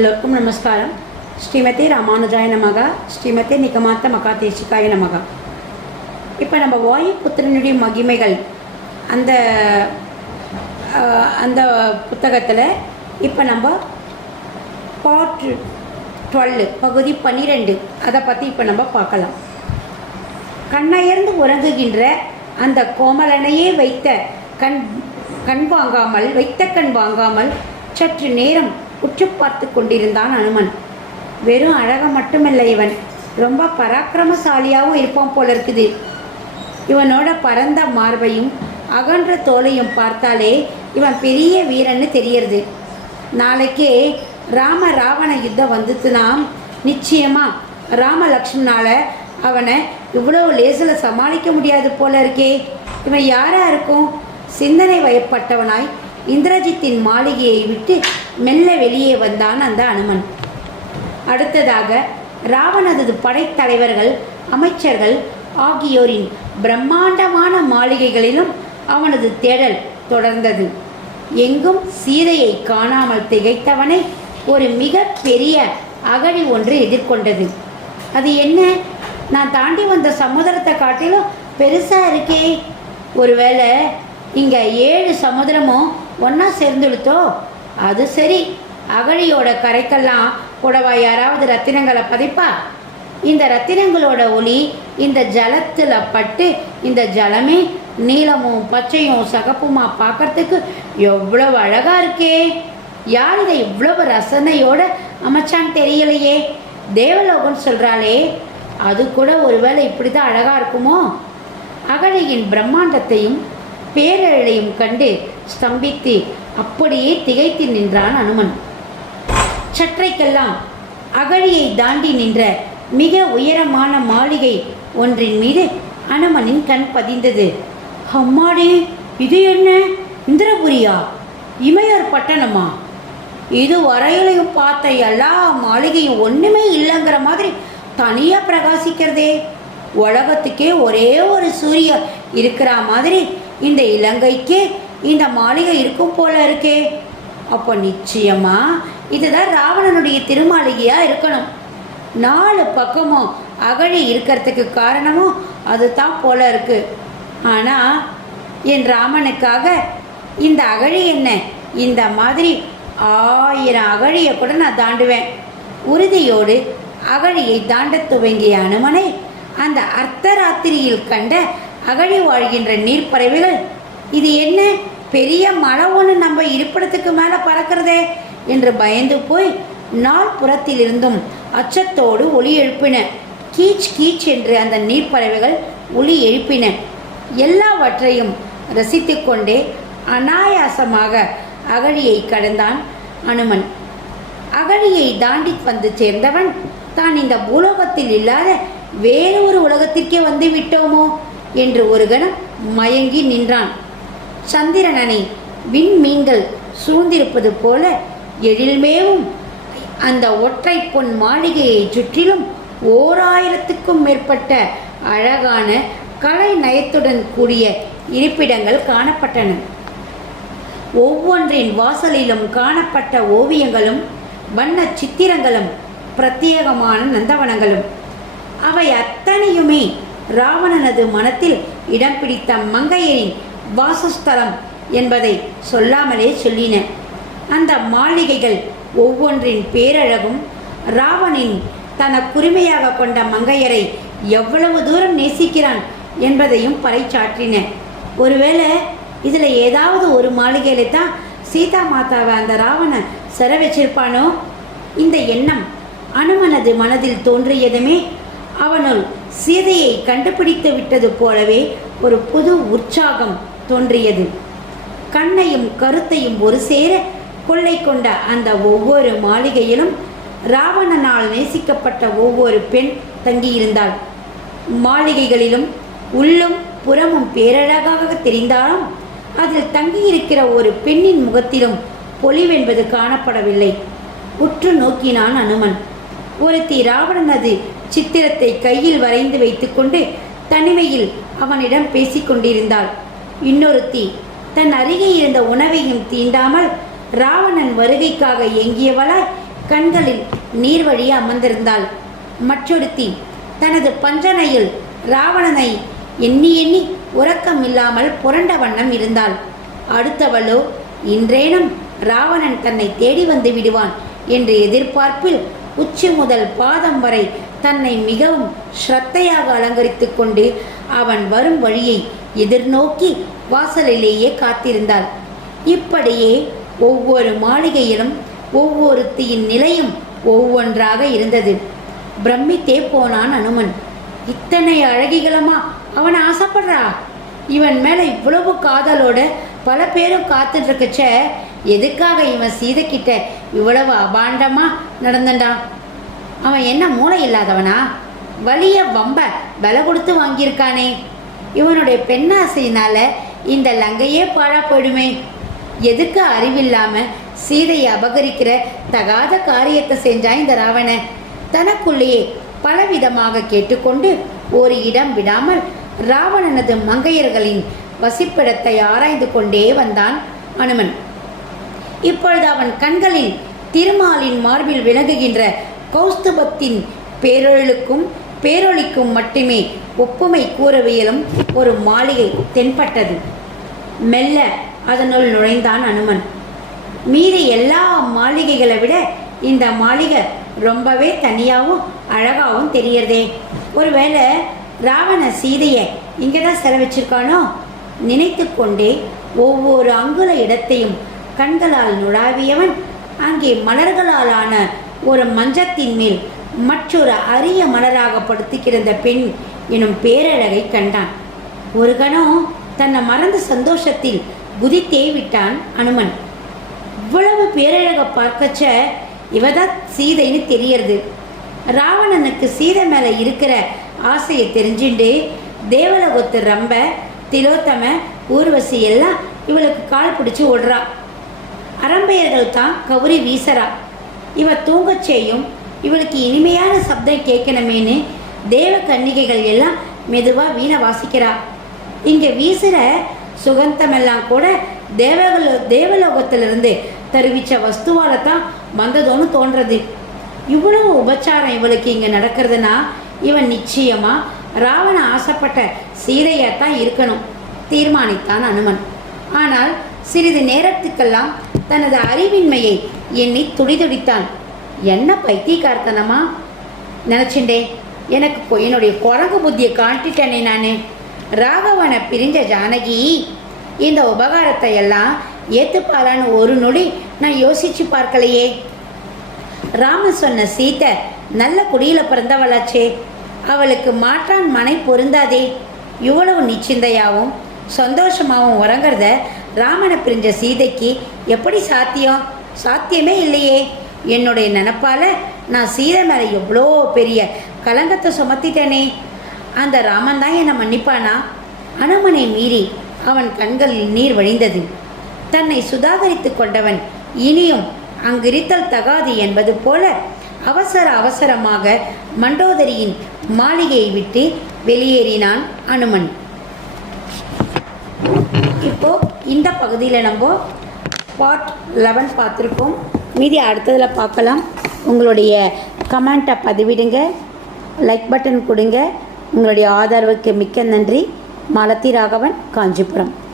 எல்லோருக்கும் நமஸ்காரம். ஸ்ரீமதி ராமானுஜாய நமக ஸ்ரீமதி நிகமாத்த மகாதேசிகாய நமக. இப்போ நம்ம வாயு புத்திரனுடைய மகிமைகள் அந்த அந்த புத்தகத்தில் இப்போ நம்ம பார்ட் டுவெல் பகுதி பன்னிரெண்டு அதை பற்றி இப்போ நம்ம பார்க்கலாம். கண்ணயர்ந்து உறங்குகின்ற அந்த கோமலனையே வைத்த கண் கண் வாங்காமல் வைத்த கண் வாங்காமல் சற்று நேரம் உற்று பார்த்து கொண்டிருந்தான் அனுமன். வெறும் அழக மட்டுமில்லை இவன். ரொம்ப பராக்கிரமசாலியாகவும் இருப்பான் போல இருக்குது இவனோட பரந்த மார்பையும் அகன்ற தோலையும் பார்த்தாலே இவன் பெரிய வீரன்னு தெரியறது. நாளைக்கே ராம ராவண யுத்தம் வந்துச்சுன்னா நிச்சயமா ராம லக்ஷ்மணால அவனை இவ்வளோ லேசில் சமாளிக்க முடியாது போல இருக்கே இவன் யாராக இருக்கும்? சிந்தனை வயப்பட்டவனாய் இந்திரஜித்தின் மாளிகையை விட்டு மெல்ல வெளியே வந்தான் அந்த அனுமன். அடுத்ததாக ராவணனது படைத்தலைவர்கள் அமைச்சர்கள் ஆகியோரின் பிரம்மாண்டமான மாளிகைகளிலும் அவனது தேடல் தொடர்ந்தது. எங்கும் சீதையை காணாமல் திகைத்தவனை ஒரு மிக பெரிய அகழி ஒன்று எதிர்கொண்டது. அது என்ன? நான் தாண்டி வந்த சமுதிரத்தை காட்டிலும் பெருசாக இருக்கே. ஒருவேளை இங்கே ஏழு சமுதிரமும் ஒன்றா சேர்ந்துடுத்தோ? அது சரி. அகழியோட கரைக்கெல்லாம் புடவா யாராவது ரத்தினங்களை பதிப்பா? இந்த ரத்தினங்களோட ஒளி இந்த ஜலத்தில் பட்டு இந்த ஜலமே நீலமும் பச்சையும் சகப்புமா பார்க்கறதுக்கு எவ்வளவு அழகா இருக்கே. யார் இதை இவ்வளவு ரசனையோட அமைச்சான்னு தெரியலையே. தேவலோகம் சொல்கிறாளே அது கூட ஒருவேளை இப்படி தான் அழகாக இருக்குமோ? அகழியின் பிரம்மாண்டத்தையும் பேரழையும் கண்டு ஸ்தம்பித்து அப்படியே திகைத்து நின்றான் அனுமன். சற்றைக்கெல்லாம் அகழியை தாண்டி நின்ற மிக உயரமான மாளிகை ஒன்றின் மீது அனுமனின் கண் பதிந்தது. அம்மாடே இது என்ன? இந்திரபுரியா? இமையோர் பட்டணமா? இது வரையிலையும் பார்த்த எல்லா மாளிகையும் ஒன்றுமே இல்லைங்கிற மாதிரி தனியாக பிரகாசிக்கிறதே. உலகத்துக்கே ஒரே ஒரு சூரியன் இருக்கிற மாதிரி இந்த இலங்கைக்கே இந்த மாளிகை இருக்கும் போல இருக்கே. அப்போ நிச்சயமா இதுதான் ராவணனுடைய திருமாளிகையா இருக்கணும். நாலு பக்கமும் அகழி இருக்கிறதுக்கு காரணமும் அதுதான் போல இருக்கு. ஆனா என் ராமனுக்காக இந்த அகழி என்ன? இந்த மாதிரி ஆயிரம் அகழியை கூட நான் தாண்டுவேன். உறுதியோடு அகழியை தாண்ட துவங்கிய அனுமனை அந்த அர்த்தராத்திரியில் கண்ட அகழி வாழ்கின்ற நீர்ப்பறவைகள் இது என்ன? பெரிய மழை ஒன்று நம்ம இருப்பிடத்துக்கு மேலே பறக்கிறதே என்று பயந்து போய் நாள் புறத்திலிருந்தும் அச்சத்தோடு ஒலி எழுப்பின. கீச் கீச் என்று அந்த நீர்ப்பறவைகள் ஒலி எழுப்பின. எல்லாவற்றையும் ரசித்துக்கொண்டே அனாயாசமாக அகழியை கடந்தான் அனுமன். அகழியை தாண்டி வந்து சேர்ந்தவன் தான் இந்த பூலோகத்தில் இல்லாத வேறு ஒரு உலகத்திற்கே வந்து விட்டோமோ? என்று ஒரு கணம் மயங்கி நின்றான். சந்திரனனை விண்மீன்கள் சூழ்ந்திருப்பது போல எழில்மேவும் அந்த ஒற்றை பொன் மாளிகையை சுற்றிலும் ஓர் ஆயிரத்துக்கும் மேற்பட்ட அழகான கலை நயத்துடன் கூடிய இருப்பிடங்கள் காணப்பட்டன. ஒவ்வொன்றின் வாசலிலும் காணப்பட்ட ஓவியங்களும் வண்ண சித்திரங்களும் பிரத்யேகமான நந்தவனங்களும். அவை அத்தனையுமே ராவணனது மனத்தில் இடம் பிடித்த மங்கையரின் வாசஸ்தலம் என்பதை சொல்லாமலே சொல்லின. அந்த மாளிகைகள் ஒவ்வொன்றின் பேரழகும் ராவணின் தனக்குரிமையாக கொண்ட மங்கையரை எவ்வளவு தூரம் நேசிக்கிறான் என்பதையும் பறைச்சாற்றின ஒருவேளை இதில் ஏதாவது ஒரு மாளிகையில தான் சீதா மாதாவை அந்த ராவணை சிற வச்சிருப்பானோ? இந்த எண்ணம் அனுமனது மனதில் தோன்றியதுமே அவனுள் சீதையை கண்டுபிடித்து விட்டது போலவே ஒரு புது உற்சாகம் தோன்றியது. கண்ணையும் கருத்தையும் ஒரு சேர கொள்ளை கொண்ட அந்த ஒவ்வொரு மாளிகையிலும் ராவணனால் நேசிக்கப்பட்ட ஒவ்வொரு பெண் தங்கியிருந்தாள். மாளிகைகளிலும் உள்ளும் புறமும் பேரழகாக தெரிந்தாலும் அதில் தங்கியிருக்கிற ஒரு பெண்ணின் முகத்திலும் பொலிவென்பது காணப்படவில்லை. உற்று நோக்கினான் அனுமன். ஒருத்தி ராவணனது சித்திரத்தை கையில் வரைந்து வைத்துக்கொண்டு தனிமையில் அவனிடம் பேசிக் கொண்டிருந்தாள் இன்னொருத்தி தன் அருகே இருந்த உணவையும் தீண்டாமல் ராவணன் வருகைக்காக எங்கியவளாய் கண்களில் நீர் வழியே அமர்ந்திருந்தாள். மற்றொருத்தி தனது பஞ்சனையில் ராவணனை எண்ணி எண்ணி உறக்கம் இல்லாமல் புரண்ட வண்ணம் இருந்தாள். அடுத்தவளோ இன்றேனும் ராவணன் தன்னை தேடி வந்து விடுவான் என்ற எதிர்பார்ப்பில் உச்சி முதல் பாதம் வரை தன்னை மிகவும் ஸ்ரத்தையாக அலங்கரித்து கொண்டு அவன் வரும் வழியை எதிர்நோக்கி வாசலிலேயே காத்திருந்தாள். இப்படியே ஒவ்வொரு மாளிகையிலும் ஒவ்வொருத்தியின் நிலையும் ஒவ்வொன்றாக இருந்தது. பிரமித்தே போனான் அனுமன். இத்தனை அழகிகளமா அவன் ஆசைப்படுறா? இவன் மேல இவ்வளவு காதலோட பல பேரும் காத்துட்டு இருக்கச்ச எதுக்காக இவன் சீதைக்கிட்ட இவ்வளவு அபாண்டமா நடந்தண்டான்? அவன் என்ன மூளை இல்லாதவனா? வலிய வம்ப விலை கொடுத்து வாங்கியிருக்கானே. இவனுடைய பெண்ணாசையினால இந்த லங்கையே பாழா போயிடுமே எதுக்கு அறிவில்லாம சீதையை அபகரிக்கிற தகாத காரியத்தை செஞ்சான் இந்த ராவணன்? தனக்குள்ளேயே பலவிதமாக கேட்டுக்கொண்டு ஒரு இடம் விடாமல் ராவணனது மங்கையர்களின் வசிப்பிடத்தை ஆராய்ந்து கொண்டே வந்தான் அனுமன். இப்பொழுது அவன் கண்களில் திருமாலின் மார்பில் விளங்குகின்ற கௌஸ்துபத்தின் பேரொழுக்கும் பேரொழிக்கும் மட்டுமே ஒப்புமை கூறவியலும் ஒரு மாளிகை தென்பட்டது. மெல்ல அதனுள் நுழைந்தான் அனுமன். மீதி எல்லா மாளிகைகளை விட இந்த மாளிகை ரொம்பவே தனியாகவும் அழகாகவும் தெரியறதே ஒருவேளை ராவண சீதையை இங்கே தான் செலவிச்சிருக்கானோ? நினைத்து கொண்டே ஒவ்வொரு அங்குல இடத்தையும் கண்களால் நுழாவியவன் அங்கே மலர்களாலான ஒரு மஞ்சத்தின் மேல் மற்றொரு அரிய மலராக படுத்து கிடந்த பெண் எனும் பேரழகை கண்டான். ஒரு கணம் தன்னை மறந்த சந்தோஷத்தில் குதித்தே விட்டான் அனுமன். இவ்வளவு பேரழகை பார்க்கச்ச இவதான் சீதைன்னு தெரியறது. ராவணனுக்கு சீதை மேலே இருக்கிற ஆசையை தெரிஞ்சுண்டு தேவலோகத்து ரம்ப திலோத்தம ஊர்வசி எல்லாம் இவளுக்கு கால் பிடிச்சி ஓடுறா. அரம்பையர்கள் தான் கௌரி வீசறா. இவ தூங்கச் செய்யும் இவளுக்கு இனிமையான சப்தம் கேட்கணுமேனு தேவ கன்னிகைகள் எல்லாம் மெதுவாக வீணை வாசிக்கிறா. இங்கே வீசுகிற சுகந்தமெல்லாம் கூட தேவகலோ தேவலோகத்திலிருந்து தருவிச்ச வஸ்துவால தான் வந்ததோன்னு தோன்றது. இவ்வளவு உபச்சாரம் இவளுக்கு இங்கே நடக்கிறதுனா இவன் நிச்சயமாக ராவண ஆசைப்பட்ட சீதையாகத்தான் தான் இருக்கணும். தீர்மானித்தான் அனுமன். ஆனால் சிறிது நேரத்துக்கெல்லாம் தனது அறிவின்மையை எண்ணி துடிதுடித்தான். என்ன பைத்தியக்காரத்தனமா? நினச்சிண்டே எனக்கு என்னுடைய குரங்கு புத்தியை காட்டிட்டேனே நான். ராகவனை பிரிஞ்ச ஜானகி இந்த உபகாரத்தை எல்லாம் ஏற்றுப்பாளான்னு ஒரு நொடி நான் யோசிச்சு பார்க்கலையே. ராமன் சொன்ன சீதை நல்ல குடியில் பிறந்தவளாச்சே. அவளுக்கு மாற்றான் மனை பொருந்தாதே. இவ்வளவு நிச்சிந்தையாகவும் சந்தோஷமாகவும் உறங்கிறத ராமனை பிரிஞ்ச சீதைக்கு எப்படி சாத்தியம்? சாத்தியமே இல்லையே. என்னுடைய நினப்பால் நான் சீதை மேலே எவ்வளோ பெரிய கலங்கத்தை சுமத்திட்டேனே. அந்த ராமன் தான் என்னை மன்னிப்பானா? அனுமனை மீறி அவன் கண்களில் நீர் வழிந்தது. தன்னை சுதாகரித்து கொண்டவன் இனியும் அங்கிருத்தல் தகாது என்பது போல அவசர அவசரமாக மண்டோதரியின் மாளிகையை விட்டு வெளியேறினான் அனுமன். இப்போ இந்த பகுதியில் நம்ம பார்ட் லெவன் பார்த்துருக்கோம் மீதி அடுத்ததில் பார்க்கலாம். உங்களுடைய கமெண்ட்டை பதிவிடுங்க. லைக் பட்டன் கொடுங்க. உங்களுடைய ஆதரவுக்கு மிக்க நன்றி. மலத்தி ராகவன் காஞ்சிபுரம்.